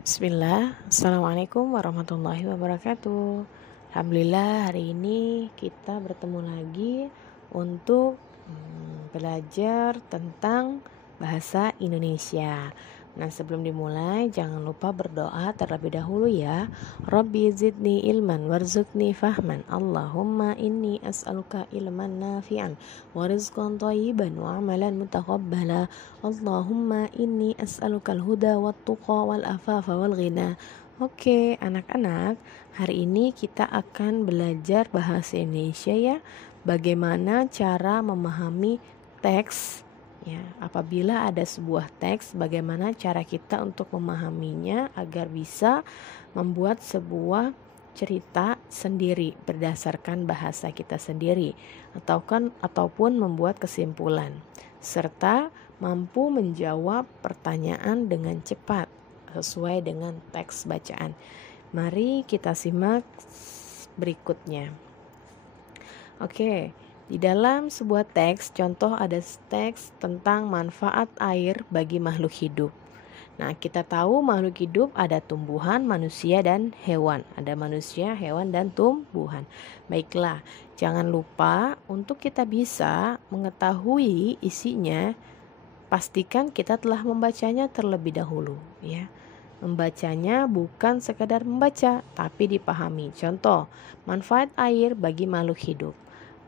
Bismillah, Assalamualaikum warahmatullahi wabarakatuh. Alhamdulillah hari ini kita bertemu lagi untuk belajar tentang bahasa Indonesia. Nah, sebelum dimulai jangan lupa berdoa terlebih dahulu ya. Rabbi zidni ilman warzuqni fahman. Allahumma inni as'aluka ilman nafi'an wa rizqan thayyiban wa amalan mutaqabbala. Allahumma inni as'aluka al-huda wat tuqa wal afafa wal ghina. Oke, anak-anak, hari ini kita akan belajar bahasa Indonesia ya. Bagaimana cara memahami teks ya. Apabila ada sebuah teks, bagaimana cara kita untuk memahaminya agar bisa membuat sebuah cerita sendiri berdasarkan bahasa kita sendiri ataupun membuat kesimpulan serta mampu menjawab pertanyaan dengan cepat sesuai dengan teks bacaan. Mari kita simak berikutnya. Oke, di dalam sebuah teks, contoh ada teks tentang manfaat air bagi makhluk hidup. Nah, kita tahu makhluk hidup ada tumbuhan, manusia, dan hewan. Ada manusia, hewan, dan tumbuhan. Baiklah, jangan lupa untuk kita bisa mengetahui isinya, pastikan kita telah membacanya terlebih dahulu ya. Membacanya bukan sekadar membaca, tapi dipahami. Contoh, manfaat air bagi makhluk hidup.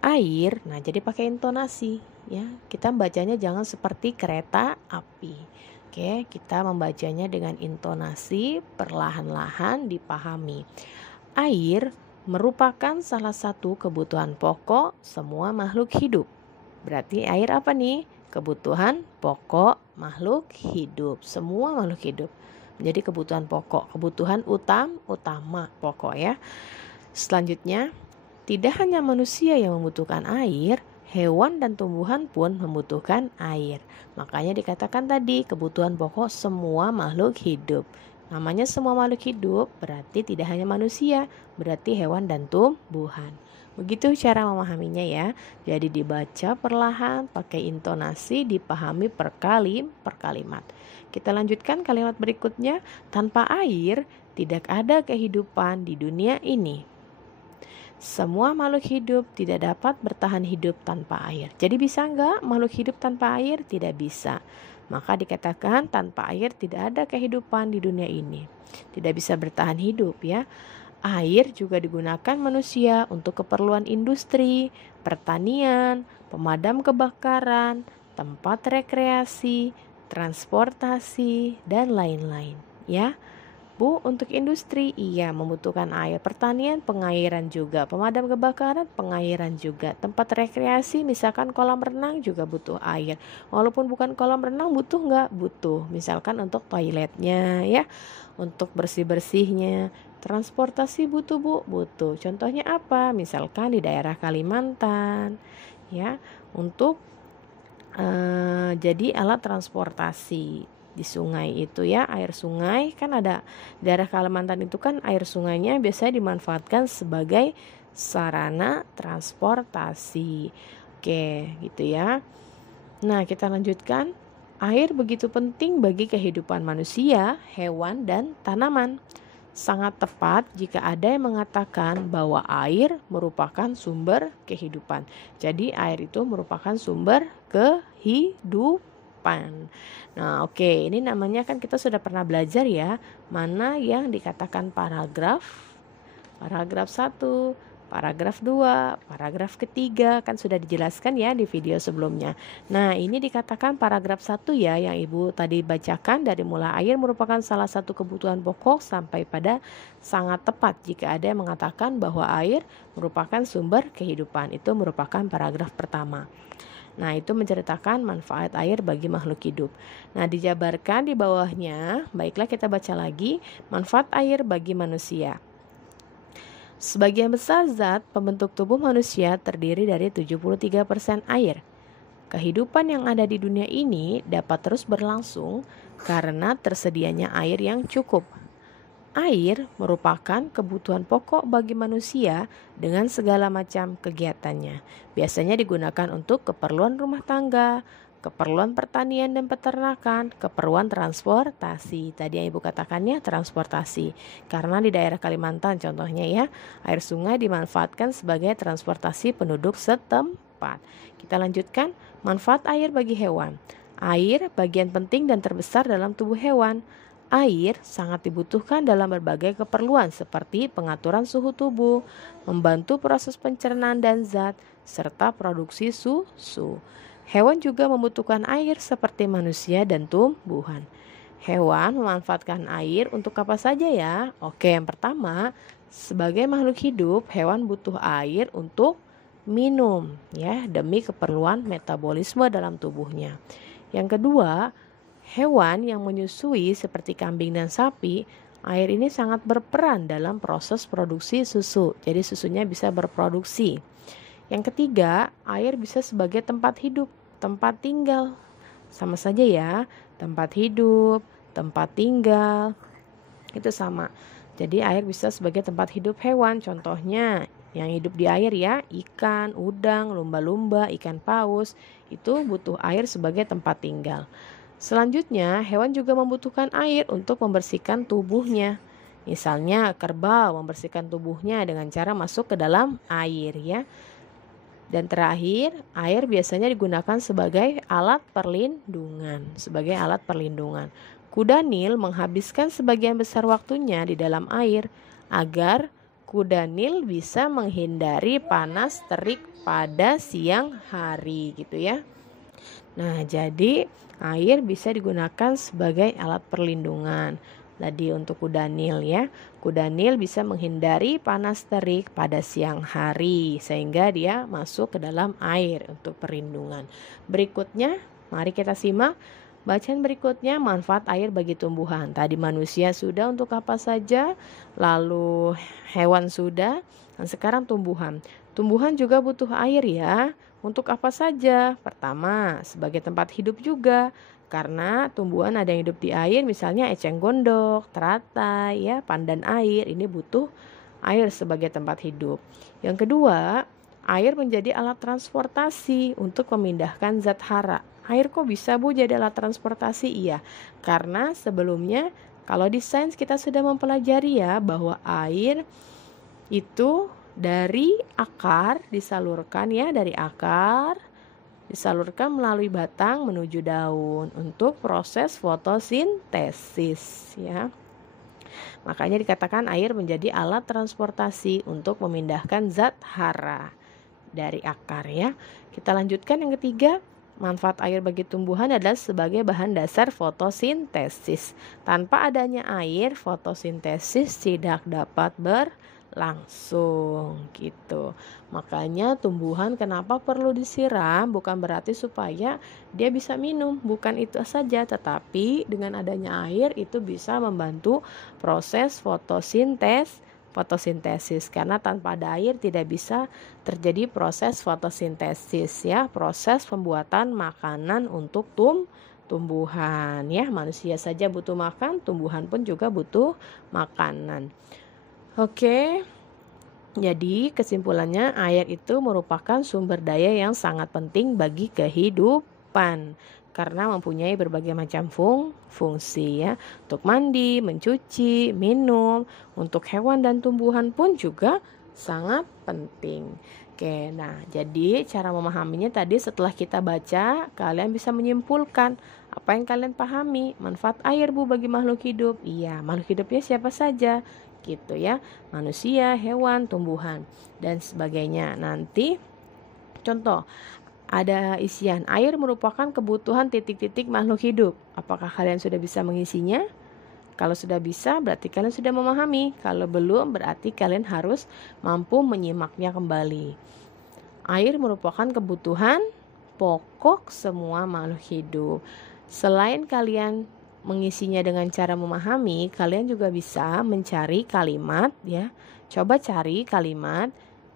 Air, nah jadi pakai intonasi ya. Kita membacanya jangan seperti kereta api. Oke, kita membacanya dengan intonasi perlahan-lahan dipahami. Air merupakan salah satu kebutuhan pokok semua makhluk hidup. Berarti air apa nih? Kebutuhan pokok makhluk hidup. Semua makhluk hidup menjadi kebutuhan pokok, kebutuhan utama pokok ya. Selanjutnya, tidak hanya manusia yang membutuhkan air, hewan dan tumbuhan pun membutuhkan air. Makanya dikatakan tadi kebutuhan pokok semua makhluk hidup. Namanya semua makhluk hidup berarti tidak hanya manusia, berarti hewan dan tumbuhan. Begitu cara memahaminya ya. Jadi dibaca perlahan, pakai intonasi, dipahami per kalimat. Kita lanjutkan kalimat berikutnya. Tanpa air tidak ada kehidupan di dunia ini. Semua makhluk hidup tidak dapat bertahan hidup tanpa air. Jadi bisa enggak makhluk hidup tanpa air? Tidak bisa. Maka dikatakan tanpa air tidak ada kehidupan di dunia ini. Tidak bisa bertahan hidup ya. Air juga digunakan manusia untuk keperluan industri, pertanian, pemadam kebakaran, tempat rekreasi, transportasi, dan lain-lain ya. Bu, untuk industri iya membutuhkan air, pertanian pengairan juga, pemadam kebakaran pengairan juga, tempat rekreasi misalkan kolam renang juga butuh air. Walaupun bukan kolam renang butuh nggak? Butuh, misalkan untuk toiletnya ya, untuk bersih-bersihnya. Transportasi butuh Bu, butuh. Contohnya apa? Misalkan di daerah Kalimantan ya, untuk jadi alat transportasi di sungai itu ya, air sungai kan ada daerah Kalimantan itu kan air sungainya biasanya dimanfaatkan sebagai sarana transportasi. Oke, gitu ya. Nah, kita lanjutkan. Air begitu penting bagi kehidupan manusia, hewan, dan tanaman. Sangat tepat jika ada yang mengatakan bahwa air merupakan sumber kehidupan. Jadi air itu merupakan sumber kehidupan. Nah, oke, ini namanya kan kita sudah pernah belajar ya, mana yang dikatakan paragraf. Paragraf 1, paragraf 2, paragraf ketiga kan sudah dijelaskan ya di video sebelumnya. Nah, ini dikatakan paragraf 1 ya yang Ibu tadi bacakan dari mulai air merupakan salah satu kebutuhan pokok sampai pada sangat tepat jika ada yang mengatakan bahwa air merupakan sumber kehidupan. Itu merupakan paragraf pertama. Nah, itu menceritakan manfaat air bagi makhluk hidup. Nah, dijabarkan di bawahnya, baiklah kita baca lagi, manfaat air bagi manusia. Sebagian besar zat pembentuk tubuh manusia terdiri dari 73% air. Kehidupan yang ada di dunia ini dapat terus berlangsung karena tersedianya air yang cukup. Air merupakan kebutuhan pokok bagi manusia dengan segala macam kegiatannya. Biasanya digunakan untuk keperluan rumah tangga, keperluan pertanian dan peternakan, keperluan transportasi. Tadi yang Ibu katakannya transportasi. Karena di daerah Kalimantan contohnya ya, air sungai dimanfaatkan sebagai transportasi penduduk setempat. Kita lanjutkan, manfaat air bagi hewan. Air bagian penting dan terbesar dalam tubuh hewan. Air sangat dibutuhkan dalam berbagai keperluan seperti pengaturan suhu tubuh, membantu proses pencernaan dan zat, serta produksi susu. Hewan juga membutuhkan air seperti manusia dan tumbuhan. Hewan memanfaatkan air untuk apa saja ya? Oke, yang pertama, sebagai makhluk hidup, hewan butuh air untuk minum ya, demi keperluan metabolisme dalam tubuhnya. Yang kedua, hewan yang menyusui seperti kambing dan sapi, air ini sangat berperan dalam proses produksi susu. Jadi susunya bisa berproduksi. Yang ketiga, air bisa sebagai tempat hidup, tempat tinggal. Sama saja ya, tempat hidup, tempat tinggal, itu sama. Jadi air bisa sebagai tempat hidup hewan. Contohnya yang hidup di air ya, ikan, udang, lumba-lumba, ikan paus, itu butuh air sebagai tempat tinggal. Selanjutnya, hewan juga membutuhkan air untuk membersihkan tubuhnya. Misalnya kerbau membersihkan tubuhnya dengan cara masuk ke dalam air ya. Dan terakhir, air biasanya digunakan sebagai alat perlindungan. Kuda Nil menghabiskan sebagian besar waktunya di dalam air agar kuda Nil bisa menghindari panas terik pada siang hari gitu ya. Nah, jadi air bisa digunakan sebagai alat perlindungan. Tadi untuk kuda Nil ya. Kuda Nil bisa menghindari panas terik pada siang hari sehingga dia masuk ke dalam air untuk perlindungan. Berikutnya, mari kita simak bacaan berikutnya, manfaat air bagi tumbuhan. Tadi manusia sudah, untuk apa saja, lalu hewan sudah, dan sekarang tumbuhan. Tumbuhan juga butuh air ya. Untuk apa saja? Pertama, sebagai tempat hidup juga. Karena tumbuhan ada yang hidup di air, misalnya eceng gondok, teratai, ya, pandan air, ini butuh air sebagai tempat hidup. Yang kedua, air menjadi alat transportasi untuk memindahkan zat hara. Air kok bisa Bu jadi alat transportasi? Iya, karena sebelumnya kalau di sains kita sudah mempelajari ya bahwa air itu dari akar disalurkan ya, dari akar disalurkan melalui batang menuju daun untuk proses fotosintesis ya. Makanya dikatakan air menjadi alat transportasi untuk memindahkan zat hara dari akar ya. Kita lanjutkan yang ketiga, manfaat air bagi tumbuhan adalah sebagai bahan dasar fotosintesis. Tanpa adanya air, fotosintesis tidak dapat berlangsung gitu. Makanya tumbuhan kenapa perlu disiram, bukan berarti supaya dia bisa minum, bukan itu saja, tetapi dengan adanya air itu bisa membantu proses fotosintesis karena tanpa ada air tidak bisa terjadi proses fotosintesis ya, proses pembuatan makanan untuk tumbuhan ya. Manusia saja butuh makan, tumbuhan pun juga butuh makanan. Oke. Jadi kesimpulannya, air itu merupakan sumber daya yang sangat penting bagi kehidupan karena mempunyai berbagai macam fungsi ya, untuk mandi, mencuci, minum, untuk hewan dan tumbuhan pun juga sangat penting. Oke, nah jadi cara memahaminya tadi setelah kita baca, kalian bisa menyimpulkan apa yang kalian pahami. Manfaat air Bu bagi makhluk hidup. Iya, makhluk hidupnya siapa saja gitu ya, manusia, hewan, tumbuhan dan sebagainya. Nanti contoh, ada isian air merupakan kebutuhan titik-titik makhluk hidup. Apakah kalian sudah bisa mengisinya? Kalau sudah bisa berarti kalian sudah memahami. Kalau belum berarti kalian harus mampu menyimaknya kembali. Air merupakan kebutuhan pokok semua makhluk hidup. Selain kalian mengisinya dengan cara memahami, kalian juga bisa mencari kalimat ya. Coba cari kalimat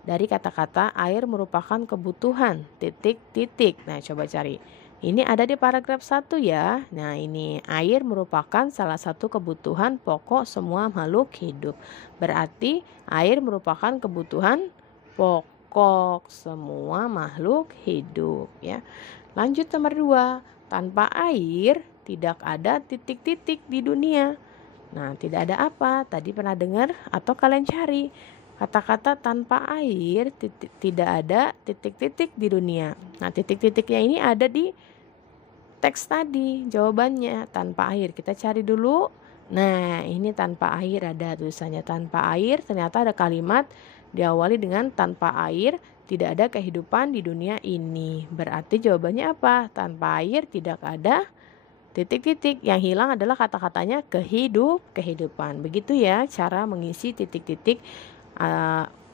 dari kata-kata air merupakan kebutuhan titik-titik. Nah, coba cari. Ini ada di paragraf 1 ya. Nah, ini air merupakan salah satu kebutuhan pokok semua makhluk hidup. Berarti air merupakan kebutuhan pokok semua makhluk hidup ya. Lanjut nomor 2, tanpa air tidak ada titik-titik di dunia. Nah, tidak ada apa? Tadi pernah dengar atau kalian cari kata-kata tanpa air tidak ada titik-titik di dunia. Nah, titik-titiknya ini ada di teks tadi. Jawabannya tanpa air. Kita cari dulu. Nah, ini tanpa air ada tulisannya tanpa air. Ternyata ada kalimat diawali dengan tanpa air tidak ada kehidupan di dunia ini. Berarti jawabannya apa? Tanpa air tidak ada titik-titik. Yang hilang adalah kata-katanya kehidupan. Begitu ya cara mengisi titik-titik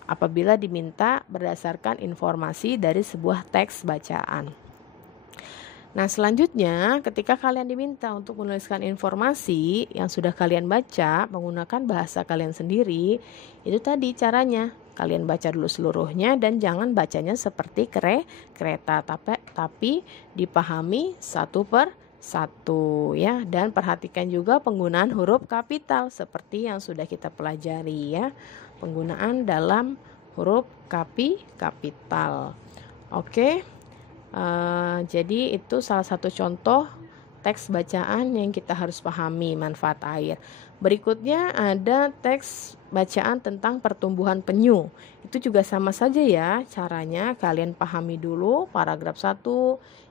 apabila diminta berdasarkan informasi dari sebuah teks bacaan. Nah, selanjutnya ketika kalian diminta untuk menuliskan informasi yang sudah kalian baca menggunakan bahasa kalian sendiri, itu tadi caranya. Kalian baca dulu seluruhnya dan jangan bacanya seperti kereta, tapi dipahami satu per satu ya. Dan perhatikan juga penggunaan huruf kapital seperti yang sudah kita pelajari ya. Penggunaan dalam huruf kapital. Oke. Jadi itu salah satu contoh teks bacaan yang kita harus pahami manfaat air. Berikutnya ada teks bacaan tentang pertumbuhan penyu. Itu juga sama saja ya caranya. Kalian pahami dulu paragraf 1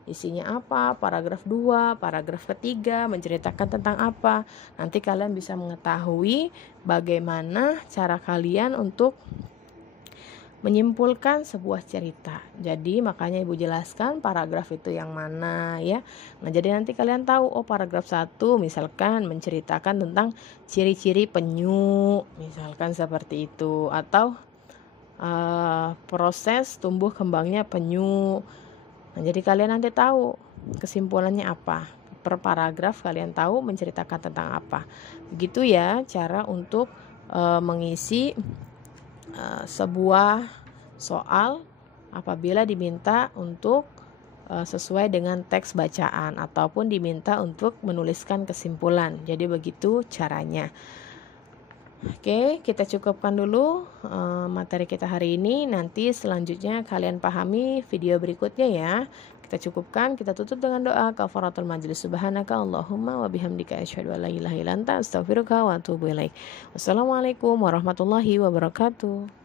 isinya apa, paragraf 2, paragraf ketiga menceritakan tentang apa. Nanti kalian bisa mengetahui bagaimana cara kalian untuk menyimpulkan sebuah cerita. Jadi makanya Ibu jelaskan paragraf itu yang mana ya. Nah, jadi nanti kalian tahu paragraf 1 misalkan menceritakan tentang ciri-ciri penyu, misalkan seperti itu, atau proses tumbuh kembangnya penyu. Nah, jadi kalian nanti tahu kesimpulannya apa. Per paragraf kalian tahu menceritakan tentang apa. Begitu ya cara untuk mengisi sebuah soal apabila diminta untuk sesuai dengan teks bacaan ataupun diminta untuk menuliskan kesimpulan. Jadi begitu caranya. Oke, kita cukupkan dulu materi kita hari ini. Nanti selanjutnya kalian pahami video berikutnya ya. Kita cukupkan, kita tutup dengan doa kafaratul majlis. Subhanaka Allahumma wa bihamdika asyhadu an la ilaha illa anta astaghfiruka wa atubu ilaik. Wassalamualaikum warahmatullahi wabarakatuh.